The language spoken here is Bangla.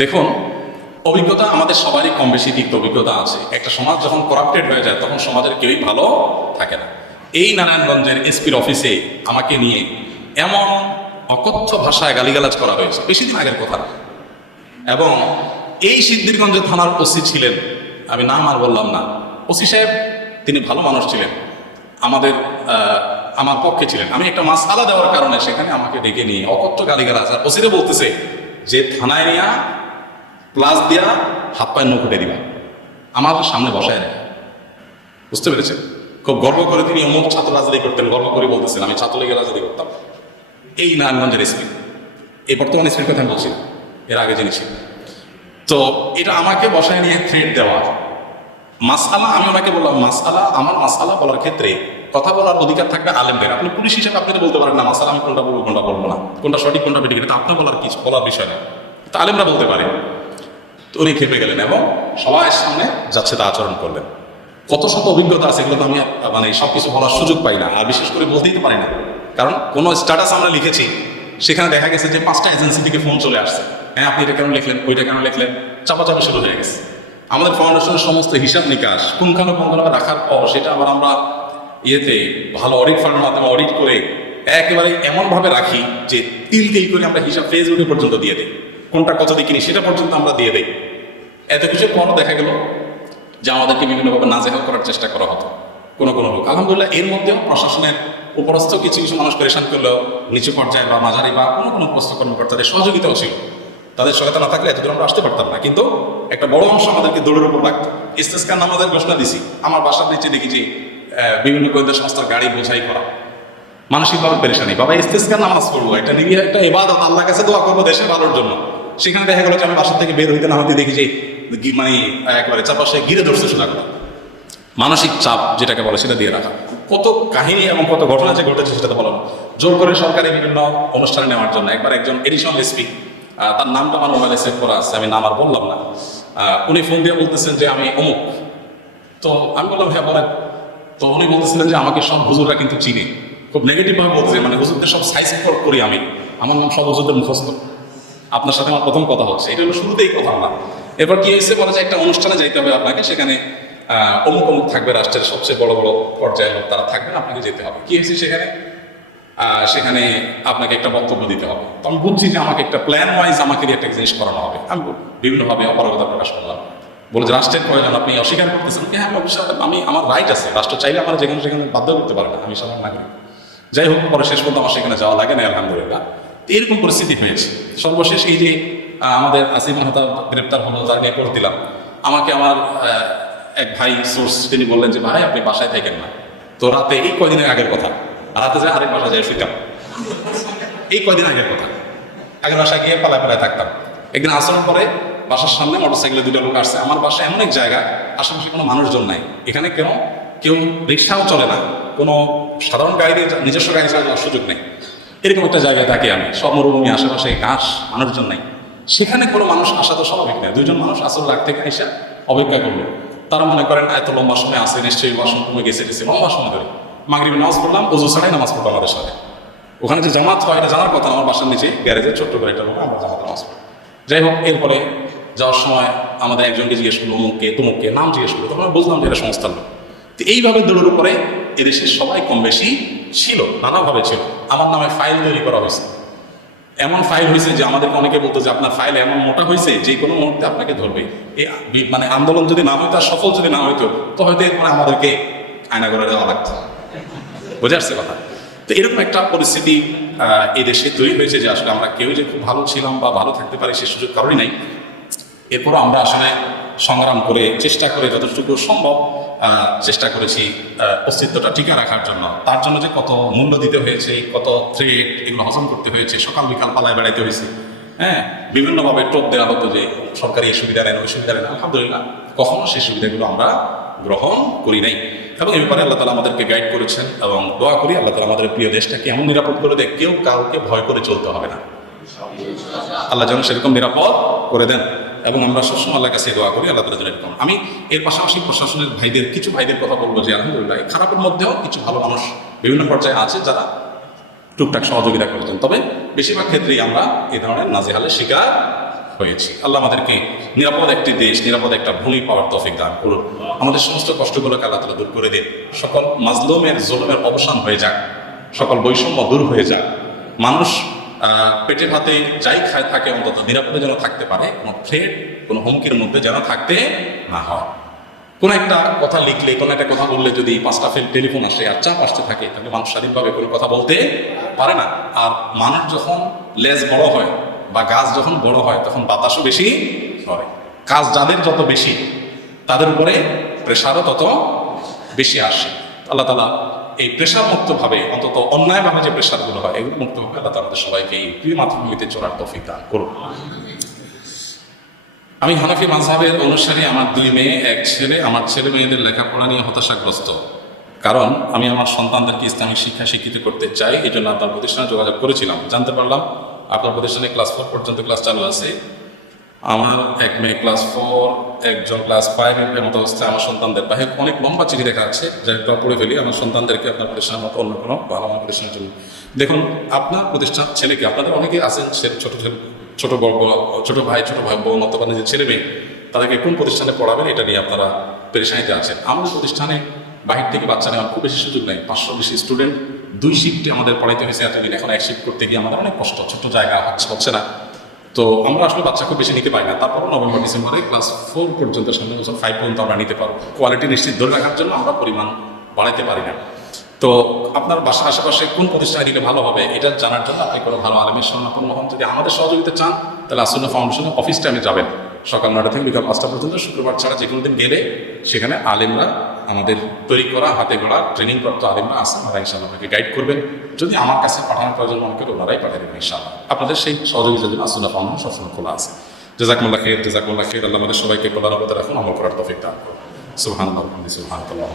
দেখুন, অভিজ্ঞতা আমাদের সবারই কম বেশি তিক্ত অভিজ্ঞতা আছে। একটা সমাজ যখন করাপ্টেড হয়ে যায় তখন সমাজের কেউই ভালো থাকে না। এই নারায়ণগঞ্জের এসপির অফিসে আমাকে নিয়ে এমন অকথ্য ভাষায় গালিগালাজ করা হয়েছে, বেশি দিন আগের কথা। এবং এই সিদ্ধিরগঞ্জ থানার ওসি ছিলেন, আমি নাম আর বললাম না, ওসি সাহেব তিনি ভালো মানুষ ছিলেন, আমাদের আমার পক্ষে ছিলেন। আমি একটা মাসআলা দেওয়ার কারণে সেখানে আমাকে ডেকে নিয়ে অকথ্য গালিগালাজ, আর ওসিরে বলতেছে যে থানায় নিয়া প্লাস দিয়া হাত পায়ের নখ উঠে দিবা, আমার সামনে বসায় রাখা। বুঝতে পেরেছেন? খুব গর্ব করে তিনি অমুক ছাত্র রাজনীতি করতেন, গর্ব করে বলতেছেন আমি ছাত্রলীগের রাজনীতি করতাম। এই নারায়ণগঞ্জের এসপি, এই বর্তমান এসপির কথা আমি বলছি, এর আগে জেনেছি। তো এটা আমাকে বসায় নিয়ে থ্রেট দেওয়া মাসআলা, আমি ওনাকে বললাম মাসআলা, আমার মাসআলা বলার ক্ষেত্রে কথা বলার অধিকার থাকবে আলেমদের। আপনি পুলিশ হিসেবে আপনি তো বলতে পারেন না মাসআলা আমি কোনটা বলবো কোনটা বলবো না, কোনটা সঠিক কোনটা বেঠিক, এটা আপনার বলার কিছু বলার বিষয় না, তা আলেমরা বলতে পারে। তো উনি খেপে গেলেন এবং সবার সামনে যাচ্ছে তা আচরণ করলেন। কত শত অভিজ্ঞতা আছে, এগুলো তো আমি মানে সব কিছু বলার সুযোগ পাই না, আর বিশেষ করে বলতেই তো পারি না, কারণ কোনো স্ট্যাটাস আমরা লিখেছি সেখানে দেখা গেছে যে 5টা এজেন্সি থেকে ফোন চলে আসছে, হ্যাঁ আপনি এটা কেন লিখলেন, ওইটা কেন লিখলেন, চাপাচাপি শুরু হয়ে গেছে। আমাদের ফাউন্ডেশনের সমস্ত হিসাব নিকাশ পুঙ্খানুপুঙ্খভাবে রাখার পর সেটা আবার আমরা ইয়েতে ভালো অডিট ফার্মের মাধ্যমে অডিট করে একেবারে এমনভাবে রাখি যে তিল তিল করে আমরা হিসাব ফেসবুকে পর্যন্ত দিয়ে দিই, কোনটা কত দিয়ে কিনি সেটা পর্যন্ত আমরা দিয়ে দিই। এত কিছুর পরও দেখা গেল যে আমাদেরকে বিভিন্নভাবে নাজেহাল করার চেষ্টা করা হতো কোনো কোনো লোক। আলহামদুলিল্লাহ এর মধ্যেও প্রশাসনের উপরস্থ কিছু কিছু মানুষ পরেশান করলেও নিচু পর্যায়ে বা মাঝারি বা কোনো কোনো উপস্থ কর্মকর্তাদের সহযোগিতাও ছিল। তাদের সহায়তা না থাকলে এতদূর আমরা আসতে পারতাম না, কিন্তু একটা বড় অংশ আমাদেরকে দৌড়ের উপর রাখতো। ইস্তেসকার নামাজের ঘোষণা দিছি, আমার বাসার নিচে দেখি যে বিভিন্ন গোয়েন্দা সংস্থার গাড়ি বোঝাই করা, মানসিকভাবে পেরেশানি, বাবা ইস্তেসকার নামাজ পড়বো, এটা নিয়ে একটা ইবাদত, আল্লাহ কাছে দোয়া করবো দেশের ভালোর জন্য। সেখানে দেখা গেল যে আমি বাসার থেকে বের হইতে না হতে দেখি যে মানে একেবারে চারপাশে ঘিরে ধরছে সোজা কথা, মানসিক চাপ যেটাকে বলে সেটা দিয়ে রাখা। কত কাহিনী এবং কত ঘটনা যে ঘটেছে সেটা তো বলো না। জোর করে সরকারি বিভিন্ন অনুষ্ঠানে নেওয়ার জন্য একবার একজন এডিশনাল এসপি, তার নামটা আমার মোবাইলে সেভ করা আছে, আমি নাম আর বললাম না, উনি ফোন দিয়ে বলতেছেন যে আমি অমুক। তো আমি বললাম হ্যাঁ বলেন। তো উনি বলতেছিলেন যে আমাকে সব হুজুররা কিন্তু চিনি, খুব নেগেটিভভাবে বলতেছে, মানে হুজুরদের সব সাইজ করি আমি, আমার নাম সব হুজুরদের মুখস্থ, আপনার সাথে আমার প্রথম কথা হচ্ছে, এটা হলো শুরুতেই কথা না। এরপর কি হয়েছে বলা যায় একটা অনুষ্ঠানে যাইতে হবে আপনাকে, সেখানে অমুক অমুক থাকবে, রাষ্ট্রের সবচেয়ে বড় বড় পর্যায়ের লোক তারা থাকবেন, আপনাকে যেতে হবে। কি হয়েছে সেখানে, সেখানে আপনাকে একটা বক্তব্য দিতে হবে। তো আমি বুঝছি যে আমাকে একটা প্ল্যান ওয়াইজ আমাকে একটা জিনিস করানো হবে। আমি বিভিন্নভাবে অপারগতা প্রকাশ করলাম, বলে যে রাষ্ট্রের প্রয়োজন আপনি অস্বীকার করতেছেন। হ্যাঁ আমি আমার রাইট আছে, রাষ্ট্র চাইলে আমার যেখানে সেখানে বাধ্য করতে পারে না, আমি সাধারণ নাগরিক। যাই হোক, পরে শেষ পর্যন্ত আমার সেখানে যাওয়া লাগে না আলহামদুলিল্লাহ। এরকম পরিস্থিতি হয়েছে। সর্বশেষ এই যে আমাদের আসিফ মাহতা গ্রেপ্তার হলো, তার নিয়ে করে দিলাম, আমাকে আমার এক ভাই সোর্স তিনি বললেন যে ভাই আপনি বাসায় থাকেন না। তো রাতে, এই কয়দিনের আগের কথা, রাতে যায় আরেক বাসায় যায় শুইতাম, এই কয়দিন আগের কথা। আগের বাসায় গিয়ে পালায় পালায় থাকতাম। একদিন আসরের পরে বাসার সামনে মোটরসাইকেলে দুটো লোক আসছে। আমার বাসায় এমন এক জায়গা, আশেপাশে কোনো মানুষজন নাই, এখানে কেউ রিক্সাও চলে না, কোনো সাধারণ গাড়িতে নিজস্ব গাড়ি চালানোর যাওয়ার সুযোগ নেই। এরকম একটা জায়গায় থাকি আমি, সব মরুভূমি, আশেপাশে ঘাস, মানুষজন নাই। সেখানে কোনো মানুষ আসা তো স্বাভাবিক নয়। দুইজন মানুষ আসল রাগ থেকে এসে অপেক্ষা করলো। তারা মনে করেন এত লম্বা সময় আসে, নিশ্চয়ই ওয়াশরুম কমে গেছে, লম্বা সময় ধরে মাগরিবের নামাজ পড়লাম, ওযু ছাড়াই নামাজ পড়লাম আমাদের সাথে। ওখানে যে জামাত হয় এটা জানার কথা, আমার বাসার নিচে গ্যারেজে ছোট্ট করে একটা লোক, আমরা জামাত নামাজ পড়ি। যাই হোক, এরপরে যাওয়ার সময় আমাদের একজনকে জিজ্ঞেস করলো অমুককে তমুককে, নাম জিজ্ঞেস করলো, তখন বুঝলাম যে এটা সংস্থার লোক। তো এইভাবে দৌড়ের উপরে এদেশের সবাই কম বেশি ছিল, নানাভাবে ছিল। আমার নামে ফাইল তৈরি করা হয়েছে, এমন ফাইল হয়েছে যে আমাদেরকে অনেকে বলতো যে আপনার ফাইল এমন মোটা হয়েছে যে কোনো মুহূর্তে আপনাকে ধরবে। এই মানে আন্দোলন যদি না হইতো, সফল যদি না হইতো, তো হয়তো এরপরে আমাদেরকে আয়না করে দেওয়া লাগতো। বুঝে আসছে কথা? তো এরকম একটা পরিস্থিতি এই দেশে তৈরি হয়েছে যে আসলে আমরা কেউ যে খুব ভালো ছিলাম বা ভালো থাকতে পারি সে সুযোগ কারণই নাই। এরপরও আমরা আসলে সংগ্রাম করে চেষ্টা করে যতটুকু সম্ভব চেষ্টা করেছি অস্তিত্বটা টিকে রাখার জন্য। তার জন্য যে কত মূল্য দিতে হয়েছে, কত থ্রেট, এগুলো হজম করতে হয়েছে, সকাল বিকাল পালায় বেড়াইতে হয়েছে। হ্যাঁ, বিভিন্নভাবে টোপ দেওয়া হতো যে সরকারি এই সুবিধা নেন, ওই সুবিধা নেন। আলহামদুলিল্লাহ কখনো সেই সুবিধাগুলো আমরা গ্রহণ করি নাই, এবং এই ব্যাপারে আল্লাহ তাআলা আমাদেরকে গাইড করেছেন। এবং দোয়া করি আল্লাহ তাআলা আমাদের প্রিয় দেশটাকে এমন নিরাপদ করে দেয়, কেউ কাউকে ভয় করে চলতে হবে না। আল্লাহ যেন সেরকম নিরাপদ করে দেন, এবং আমরা সবসময় আল্লাহর কাছে দোয়া করি আল্লাহ তাআলা যেন এরকম। আমি এর পাশাপাশি প্রশাসনের ভাইদের, কিছু ভাইদের কথা বলবো যে আলহামদুলিল্লাহ খারাপের মধ্যেও কিছু ভালো মানুষ বিভিন্ন পর্যায়ে আছে যারা টুকটাক সহযোগিতা করতেন। তবে বেশিরভাগ ক্ষেত্রেই আমরা এই ধরনের নাজেহালের শিকার হয়েছি। আল্লাহ আমাদেরকে নিরাপদ একটি দেশ, নিরাপদ একটা ভূমি পাওয়ার তৌফিক দান করুন। আমাদের সমস্ত কষ্টগুলোকে আল্লাহ তাআলা দূর করে দিন। সকল মাজলুমের জুলুমের অবসান হয়ে যাক, সকল বৈষম্য দূর হয়ে যাক। মানুষ পেটে ভাতে যাই খায় থাকে অন্তত নিরাপদে যেন থাকতে পারে, কোনো থ্রেট, কোনো হুমকির মধ্যে যেন থাকতে না হয়। কোনো একটা কথা লিখলে, কোনো একটা কথা বললে যদি 5টা টেলিফোন আসে আর চাপ আসতে থাকে, তাহলে মানুষ স্বাধীনভাবে কোনো কথা বলতে পারে না। আর মানুষ যখন লেজ বড় হয় বা গাছ যখন বড় হয় তখন বাতাসও বেশি করে। কাজ যাদের যত বেশি তাদের উপরে প্রেশারও তত বেশি আসে। আল্লাহ তাআলা এই প্রেশার মুক্তভাবে, অন্তত অন্যায়ভাবে যে প্রেশারগুলো হয় এগুলো মুক্তভাবে আল্লাহ তাআলা আমাদের সবাইকে এই প্রিয় মাতৃভূমিতে চলার তৌফিক দান করুন। আমি হানাফি মাযহাবের অনুসারী। আমার 2 মেয়ে, 1 ছেলে। আমার ছেলে মেয়েদের লেখাপড়া নিয়ে হতাশাগ্রস্ত, কারণ আমি আমার সন্তানদেরকে ইসলামিক শিক্ষা শিক্ষিত করতে চাই। এই জন্য আপনার প্রতিষ্ঠানে যোগাযোগ করেছিলাম। জানতে পারলাম আপনার প্রতিষ্ঠানে ক্লাস 4 পর্যন্ত ক্লাস চালু আছে। আমার 1 মেয়ে ক্লাস 4, একজন ক্লাস 5 এর মতো অবস্থায়। আমার সন্তানদের বাইরে অনেক লম্বা চিঠি লেখা আছে, যেটা পড়ে ফেলি। আমার সন্তানদেরকে আপনার প্রতিষ্ঠানের মতো অন্য কোনো ভালো আমার প্রতিষ্ঠানের জন্য দেখুন। আপনার প্রতিষ্ঠান ছেলেকে, আপনাদের অনেকেই আছেন ছোট ভাই, ছোট ভাই বোন অথবা নিজের ছেলে মেয়ে, তাদেরকে কোন প্রতিষ্ঠানে পড়াবেন এটা নিয়ে আপনারা পেরেশানিতে আছেন। আমাদের প্রতিষ্ঠানে বাহির থেকে বাচ্চা নেওয়ার খুব বেশি সুযোগ নেই। 500 বেশি স্টুডেন্ট, 2 শিফটে আমাদের পড়াইতে হয়েছে এতদিন। এখন 1 শিফট করতে গিয়ে আমাদের অনেক কষ্ট, ছোট জায়গা হচ্ছে না। তো আমরা আসলে বাচ্চা খুব বেশি নিতে পারি না। তারপর নভেম্বর ডিসেম্বরে ক্লাস 4 পর্যন্ত, সামনে বছর 5 পর্যন্ত আমরা নিতে পারবো। কোয়ালিটি নিশ্চিত ধরে রাখার জন্য আমরা পরিমাণ বাড়াইতে পারি না। তো আপনার বাসার আশেপাশে কোন প্রতিষ্ঠানে দিলে ভালো হবে এটা জানার জন্য আপনি কোনো ভালো আলেমের শরণাপন্ন হন। যদি আমাদের সহযোগিতা চান তাহলে আসুন্নাহ ফাউন্ডেশনের অফিস টাইমে যাবেন, সকাল 9টা থেকে বিকাল 5টা পর্যন্ত। শুক্রবার ছাড়া যে কোনো দিন গেলে সেখানে আলেমরা, আমাদের তৈরি করা হাতে গড়া ট্রেনিং প্রাপ্ত আলেমরা আসেন, ওরা ইনশাআল্লাহ আপনাকে গাইড করবেন। যদি আমার কাছে পাঠানোর প্রয়োজন মনে করে ওনারাই পাঠিয়ে দেবেন ইনশাআল্লাহ। আপনাদের সেই সহযোগিতার জন্য আসুন্নাহ ফাউন্ডেশন সবসময় খোলা আছে। জাযাকুমুল্লাহ খাইর, জাযাকুমুল্লাহ খাইর। আল্লাহ আমাদের সবাইকে খোলার মধ্যে রাখুন, আমল করার তৌফিক দান করুন। সুবহানাল্লাহ, সুবহানাল্লাহ।